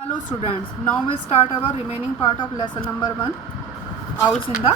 Hello students, now we start our remaining part of lesson number 1, Owls in the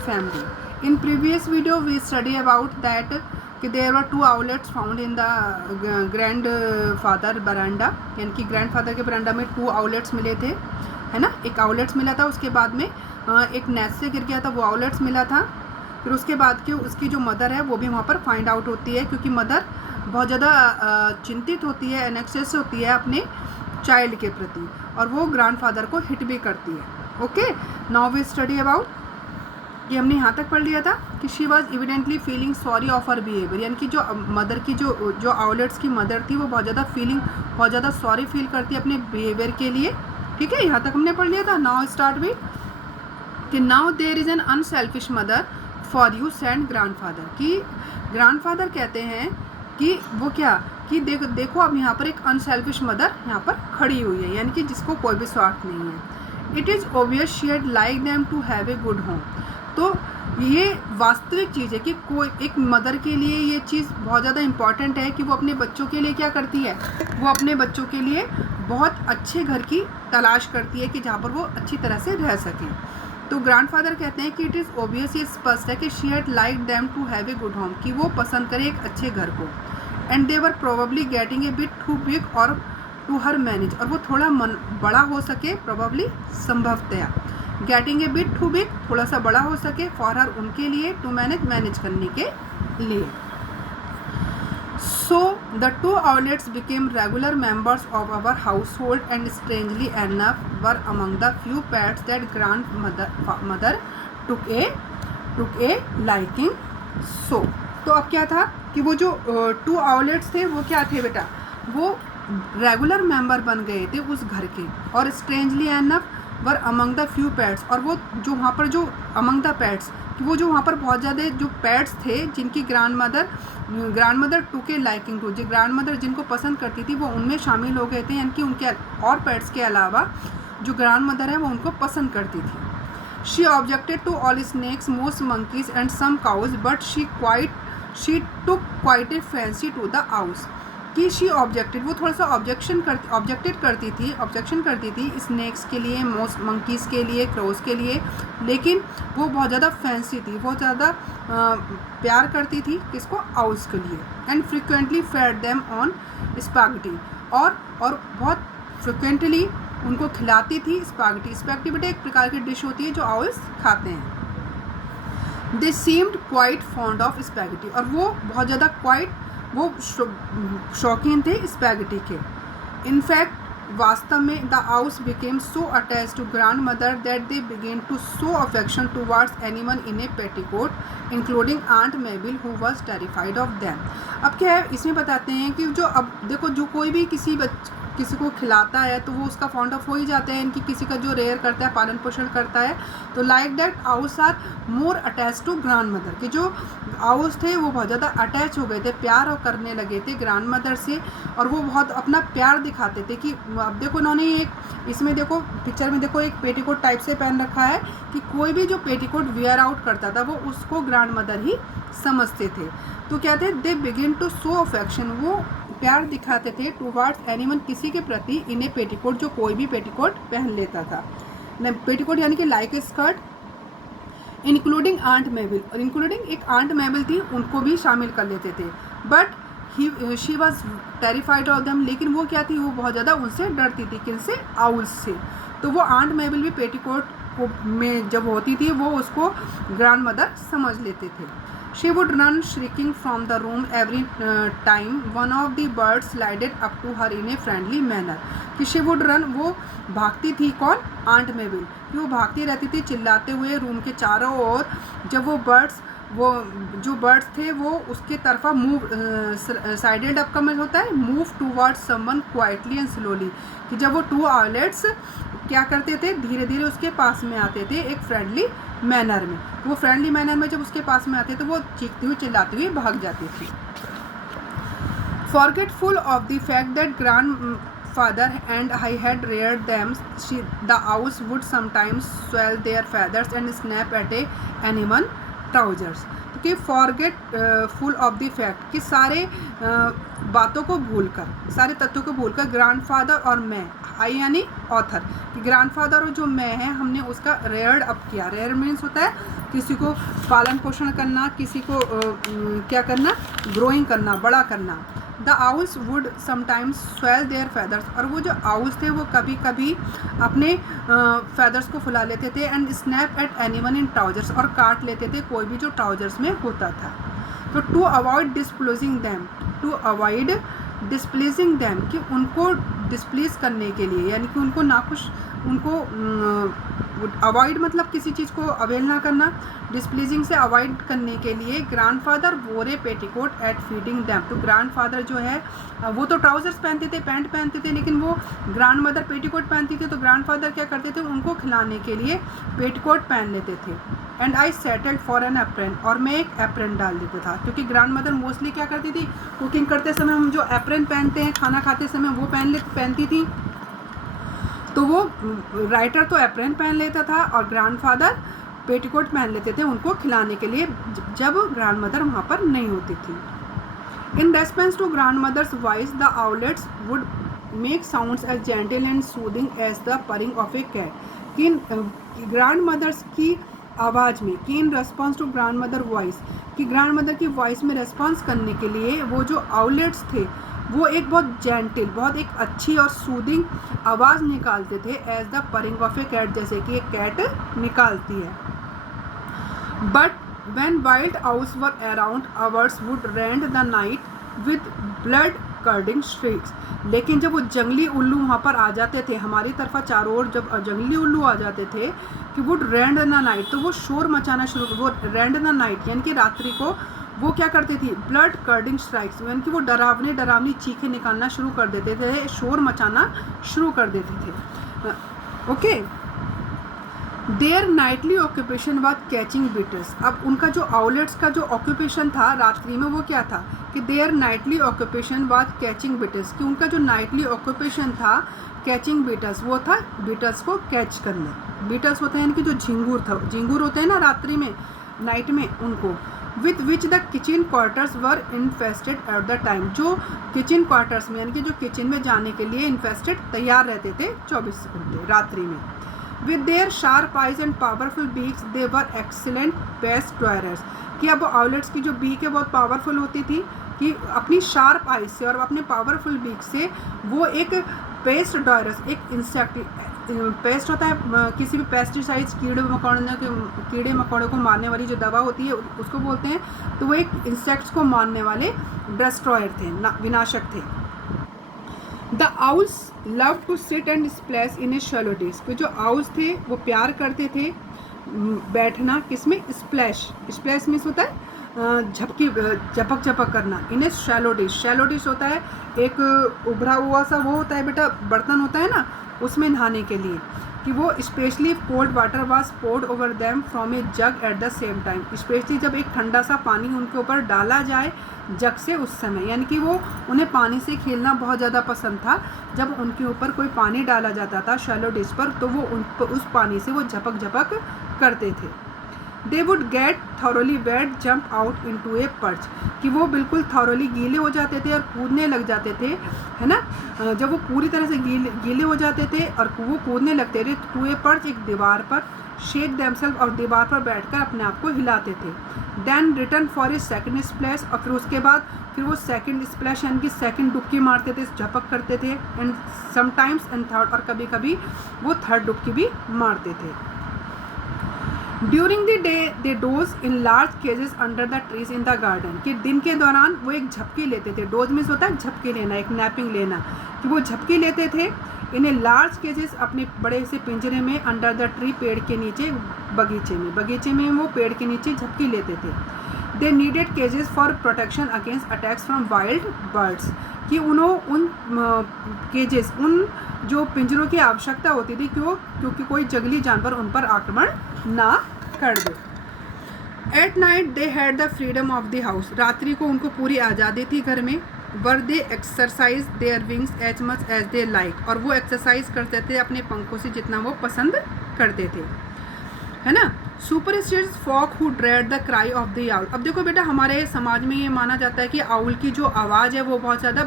Family. In previous video we study about that there were two owlets found in the grandfather veranda, यानी कि grandfather के veranda में two owlets मिले थे, है ना. एक owlets मिला था, उसके बाद में एक nest से गिर गया था, वो owlets मिला था. फिर उसके बाद की उसकी जो मदर है वो भी वहाँ पर फाइंड आउट होती है, क्योंकि मदर बहुत ज़्यादा चिंतित होती है, एनेक्सियस होती है अपने चाइल्ड के प्रति, और वो ग्रैंडफादर को हिट भी करती है. Okay, now we study about, ये हमने यहाँ तक पढ़ लिया था कि she was evidently feeling sorry of her behaviour, यानी कि जो मदर की जो आउलेट्स की मदर थी वो बहुत ज़्यादा सॉरी फील करती है अपने बिहेवियर के लिए. ठीक है, यहाँ तक हमने पढ़ लिया था. नाउ स्टार्ट विथ कि now there is an unselfish mother for you send grandfather, कि ग्रैंडफादर कहते हैं कि वो क्या कि देखो अब यहाँ पर एक अनसेल्फिश मदर यहाँ पर खड़ी हुई है, यानी कि जिसको कोई भी स्वार्थ नहीं है. It is obvious she had like them to have a good home. तो ये वास्तविक चीज़ है कि कोई एक मदर के लिए ये चीज़ बहुत ज़्यादा इम्पॉर्टेंट है कि वो अपने बच्चों के लिए क्या करती है, वो अपने बच्चों के लिए बहुत अच्छे घर की तलाश करती है कि जहाँ पर वो अच्छी तरह से रह सकें. तो ग्रैंडफादर कहते हैं कि इट इज़ ऑब्वियस, ये स्पष्ट है कि she had like them to have a good home, कि वो पसंद करे एक अच्छे घर को. And they were probably getting a bit too big or to her manage, और वो थोड़ा बड़ा हो सके, प्रोबेबली संभवतया getting a bit too big, थोड़ा सा बड़ा हो सके, फॉर हर उनके लिए, टू मैनेज करने के लिए. So the two owlets became regular members of our household and strangely enough were among the few pets that grandmother took a liking. So तो अब क्या था कि वो जो टू आउलेट्स थे वो क्या थे बेटा, वो रेगुलर मेंबर बन गए थे उस घर के, और strangely enough were among the few pets, और वो जो वहाँ पर जो अमंग द पेट्स, कि वो जो वहाँ पर बहुत ज़्यादा जो पेट्स थे जिनकी ग्रैंड मदर टू के लाइकिंग टू, जो ग्रैंड मदर जिनको पसंद करती थी वो उनमें शामिल हो गए थे, यानी कि उनके और पेट्स के अलावा जो ग्रैंड मदर है वो उनको पसंद करती थी. She objected to all snakes, most monkeys and some cows, but she took quite a fancy to the owls, कि शी ऑब्जेक्टेड, वो थोड़ा सा ऑब्जेक्शन करती थी स्नेक्स के लिए, मोस्ट मंकीज़ के लिए, क्रोज के लिए, लेकिन वो बहुत ज़्यादा फैंसी थी, बहुत ज़्यादा प्यार करती थी किसको, आउस के लिए. And frequently fed them on spaghetti, और बहुत फ्रिक्वेंटली उनको खिलाती थी स्पैगेटी बेटा एक प्रकार की डिश होती है जो आउस खाते हैं. दे seemed quite fond of spaghetti, और वो बहुत ज़्यादा वो शौकीन थे स्पैगेटी के. इनफैक्ट वास्तव में the owls became so attach to grandmother that they began to show affection towards anyone in a petticoat, including aunt Mabel who was terrified of them. अब क्या है इसमें बताते हैं कि जो अब देखो जो कोई भी किसी को खिलाता है तो वो उसका फॉन्ड ऑफ हो ही जाते हैं, इनकी किसी का जो रेयर करता है, पालन पोषण करता है. तो like that owls are more attach to grandmother, कि जो आउस थे वो बहुत ज़्यादा अटैच हो गए थे, प्यार और करने लगे थे ग्रैंड मदर से, और वो बहुत अपना प्यार दिखाते थे. कि अब देखो उन्होंने एक इसमें देखो पिक्चर में देखो एक पेटीकोट टाइप से पहन रखा है, कि कोई भी जो पेटीकोट वियर आउट करता था वो उसको ग्रैंड मदर ही समझते थे. तो क्या थे, they begin to show affection, वो प्यार दिखाते थे टूवर्ड्स एनीवन, किसी के प्रति, इन ए पेटीकोट, जो कोई भी पेटीकोट पहन लेता था. पेटीकोट यानी कि like a skirt, including aunt Mabel, और इंक्लूडिंग एक आंट मेबिल थी उनको भी शामिल कर लेते थे. But she was terrified of them, लेकिन वो क्या थी, वो बहुत ज़्यादा उनसे डरती थी. किनसे, आउल्स से. तो वो आंट मेबिल भी पेटीकोट में जब होती थी वो उसको ग्रैंड मदर समझ लेते थे. She would run shrieking from the room every time one of the birds slided up to her in a friendly manner. कि she would run, वो भागती थी, कौन, आंट मेबिल, कि वो भागती रहती थी चिल्लाते हुए रूम के चारों ओर, जब वो जो बर्ड्स थे वो उसके तरफा मूव, साइडेड अप का मतलब होता है move towards someone quietly and slowly, कि जब वो टू आउलेट्स क्या करते थे, धीरे धीरे उसके पास में आते थे एक फ्रेंडली मैनर में. वो फ्रेंडली मैनर में जब उसके पास में आते थे वो चीखती हुई चिल्लाती हुई भाग जाती थी. Forgetful of the fact that grandfather and I had reared them, the owls would sometimes swell their feathers and snap at anyone trousers. कि forgetful of the fact, कि सारे बातों को भूलकर, सारे तथ्यों को भूलकर ग्रैंडफादर और मैं, आई यानी ऑथर, कि ग्रैंडफादर और जो मैं है हमने उसका रेयर्ड अप किया। रेयर मीन्स होता है किसी को पालन पोषण करना, किसी को क्या करना, ग्रोइंग करना, बड़ा करना। The owls would sometimes swell their feathers, और वो जो आउल्स थे वो कभी कभी अपने फेदर्स को फुला लेते थे। And snap at anyone in trousers, और काट लेते थे कोई भी जो ट्राउजर्स में होता था। तो to avoid displeasing them, to avoid displeasing them, कि उनको डिस्प्लेस करने के लिए, यानी कि उनको नाखुश, उनको अवॉइड मतलब किसी चीज़ को अवेलना करना, डिस्प्लेजिंग से अवॉइड करने के लिए ग्रैंडफादर वोर ए पेटीकोट एट फीडिंग दैम। तो ग्रैंडफादर जो है वो तो ट्राउजर्स पहनते थे, पैंट पहनते थे, लेकिन वो ग्रैंड मदर पेटीकोट पहनती थी। तो ग्रैंडफादर क्या करते थे, उनको खिलाने के लिए पेटीकोट पहन लेते थे। And I settled for an apron, और मैं एक एप्रन डाल देता था, क्योंकि ग्रैंड मदर मोस्टली क्या करती थी, कुकिंग करते समय हम जो एप्रन पहनते हैं खाना खाते समय वो पहनती थी। तो वो राइटर तो एप्रन पहन लेता था और ग्रैंडफादर पेटीकोट पहन लेते थे उनको खिलाने के लिए, जब ग्रैंड मदर वहाँ पर नहीं होती थी। In response to grandmother's voice the owlets would make sounds as gentle and soothing as the purring of a cat, कि ग्रैंड मदर्स की आवाज़ में, कि in response to grandmother voice, कि ग्रैंड मदर की voice में response करने के लिए वो जो आउलेट्स थे वो एक बहुत जेंटल, बहुत एक अच्छी और सूदिंग आवाज़ निकालते थे, as the purring of a cat, जैसे कि एक कैट निकालती है। But when wild owls were around, ours would rend the night with blood curdling shrieks। लेकिन जब वो जंगली उल्लू वहाँ पर आ जाते थे हमारी तरफ चारों ओर, जब जंगली उल्लू आ जाते थे कि वुड रेंड द नाइट, तो वो शोर मचाना शुरू, वो रेंड द नाइट यानी कि रात्रि को वो क्या करती थी, ब्लड कर्डिंग स्ट्राइक्स, यानी कि वो डरावनी चीखें निकालना शुरू कर देते थे, शोर मचाना शुरू कर देते थे। Okay, their nightly occupation was catching beetles. अब उनका जो आउलेट्स का जो ऑक्यूपेशन था रात्रि में वो क्या था, कि their nightly occupation was catching beetles, कि उनका जो नाइटली ऑक्यूपेशन था कैचिंग बीटल्स, वो था बीटल्स को कैच करना। बीटल्स होते हैं यानी कि जो झिंगूर होते हैं ना रात्रि में, नाइट में, उनको। With which the kitchen quarters were infested at the time, जो किचन क्वार्टर्स में यानी कि जो किचन में जाने के लिए इन्फेस्टेड तैयार रहते थे 24 घंटे रात्रि में। With their sharp eyes and powerful beaks they were excellent pest destroyers, कि अब आउलेट्स की जो बीक है बहुत पावरफुल होती थी, कि अपनी शार्प आइज से और अपने पावरफुल बीक से वो एक पेस्ट ड्रायरर्स, एक इंसेक्ट, पेस्ट होता है किसी भी पेस्टिसाइड्स, कीड़े मकोड़े को मारने वाली जो दवा होती है उसको बोलते हैं, तो वो एक इंसेक्ट्स को मारने वाले डिस्ट्रॉयर थे, विनाशक थे। The owls love to sit and splash in a shallow dish, तो जो आउल्स थे वो प्यार करते थे बैठना किसमें, स्प्लैश मीन्स होता है झपक करना, इन ए शैलो डिश होता है एक उभरा हुआ सा वो होता है बेटा, बर्तन होता है ना, उसमें नहाने के लिए, कि वो specially cold water was poured over them from a jug at the same time, specially जब एक ठंडा सा पानी उनके ऊपर डाला जाए जग से उस समय, यानी कि वो उन्हें पानी से खेलना बहुत ज़्यादा पसंद था। जब उनके ऊपर कोई पानी डाला जाता था शैलो डिश पर, तो वो उस पानी से वो झपक करते थे। They would get thoroughly wet jump out into a perch, कि वो बिल्कुल थॉरोली गीले हो जाते थे और कूदने लग जाते थे, है ना। जब वो पूरी तरह से गीले हो जाते थे और वो कूदने लगते थे टू ए पर्च, एक दीवार पर, शेक देमसेल्फ, और दीवार पर बैठकर अपने आप को हिलाते थे। Then return for a second splash, और फिर उसके बाद फिर वो सेकेंड स्प्लैश यानी कि सेकेंड डुबकी मारते थे, झपक करते थे। एंड समटाइम्स एंड थर्ड, और कभी कभी वो थर्ड डुबकी भी मारते थे। During the day they doze in large cages under the trees in the garden, कि दिन के दौरान वो एक झपकी लेते थे, डोज मीन्स होता है झपकी लेना, एक नैपिंग लेना, कि वो झपकी लेते थे इन्हें लार्ज केजेस, अपने बड़े से पिंजरे में, अंडर द ट्री, पेड़ के नीचे, बगीचे में वो पेड़ के नीचे झपकी लेते थे। They needed cages for protection against attacks from wild birds, कि उन केजेस, उन जो पिंजरों की आवश्यकता होती थी, क्योंकि कोई जंगली जानवर उन पर आक्रमण ना कर दे। At night they had the freedom of the house, रात्रि को उनको पूरी आज़ादी थी घर में। Where they exercise their wings as much as they like, और वो एक्सरसाइज करते थे अपने पंखों से जितना वो पसंद करते थे, है ना। Superstitious folk who dread the cry of the owl. अब देखो बेटा, हमारे समाज में ये माना जाता है कि आउल की जो आवाज़ है वो बहुत ज़्यादा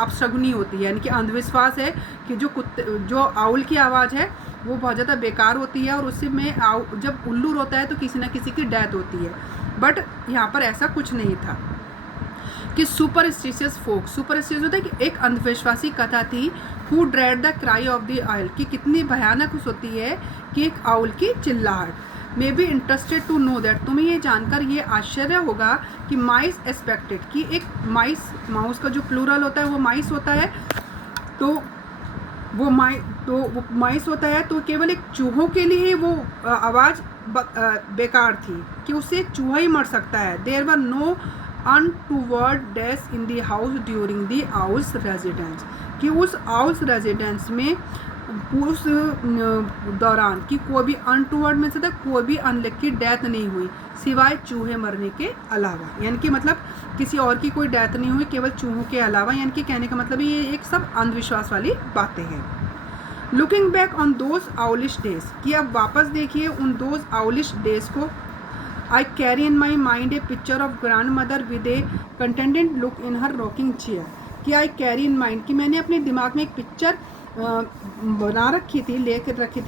अपशगुनी होती है, यानी कि अंधविश्वास है कि जो आउल की आवाज़ है वो बहुत ज़्यादा बेकार होती है और उससे में जब उल्लू रोता है तो किसी ना किसी की डेथ होती है। बट यहाँ पर ऐसा कुछ नहीं था कि सुपरस्टिशियस होता है कि एक अंधविश्वासी कथा थी, who dread the cry of the owl, कि कितनी भयानक होती है कि एक आउल की चिल्लाहट। May be interested to know that, तुम्हें ये जानकर ये आश्चर्य होगा कि माइस एक्सपेक्टेड, कि एक माउस का जो प्लूरल होता है वो माइस होता है, तो वो माइस होता है, तो केवल एक चूहों के लिए वो आवाज़ बेकार थी कि उससे एक चूहा ही मर सकता है। There were no untoward death in the house during the owls residence, कि उस आउल्स रेजिडेंस में उस दौरान कि कोई भी अनटूवर्ड में से था, कोई भी अनलकी डेथ नहीं हुई सिवाय चूहे मरने के अलावा, यानी कि मतलब किसी और की कोई डेथ नहीं हुई केवल चूहों के अलावा, यानी कि कहने का मतलब ये एक सब अंधविश्वास वाली बातें हैं। Looking back on those owlish days, कि अब वापस देखिए उन दोज आउलिश डेज को। I carry in my mind a picture of grandmother with a contented look in her rocking chair, कि आई कैरी इन माइंड, कि मैंने अपने दिमाग में एक पिक्चर बना रखी थी, लेकर रखी थी